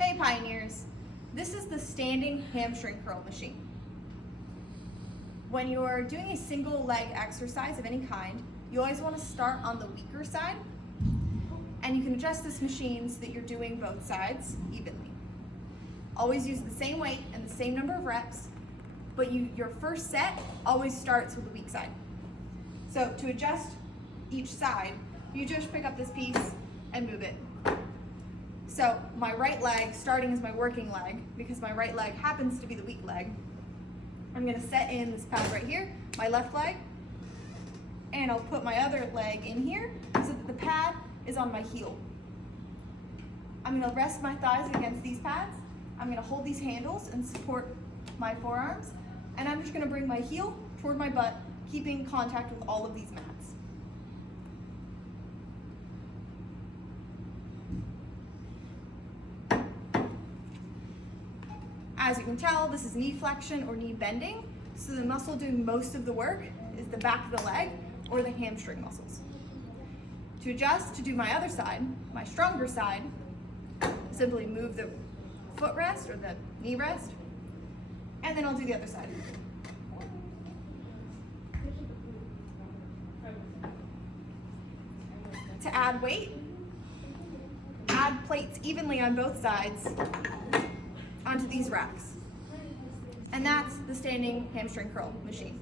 Hey Pioneers, this is the standing hamstring curl machine. When you're doing a single leg exercise of any kind, you always want to start on the weaker side, and you can adjust this machine so that you're doing both sides evenly. Always use the same weight and the same number of reps, but your first set always starts with the weak side. So to adjust each side, you just pick up this piece and move it. So my right leg, starting as my working leg, because my right leg happens to be the weak leg, I'm gonna set in this pad right here, my left leg, and I'll put my other leg in here so that the pad is on my heel. I'm gonna rest my thighs against these pads. I'm gonna hold these handles and support my forearms, and I'm just gonna bring my heel toward my butt, keeping contact with all of these mats. As you can tell, this is knee flexion or knee bending, so the muscle doing most of the work is the back of the leg or the hamstring muscles. To adjust to do my other side, my stronger side, simply move the footrest or the knee rest, and then I'll do the other side. To add weight, add plates evenly on both sides onto these racks. And that's the standing hamstring curl machine.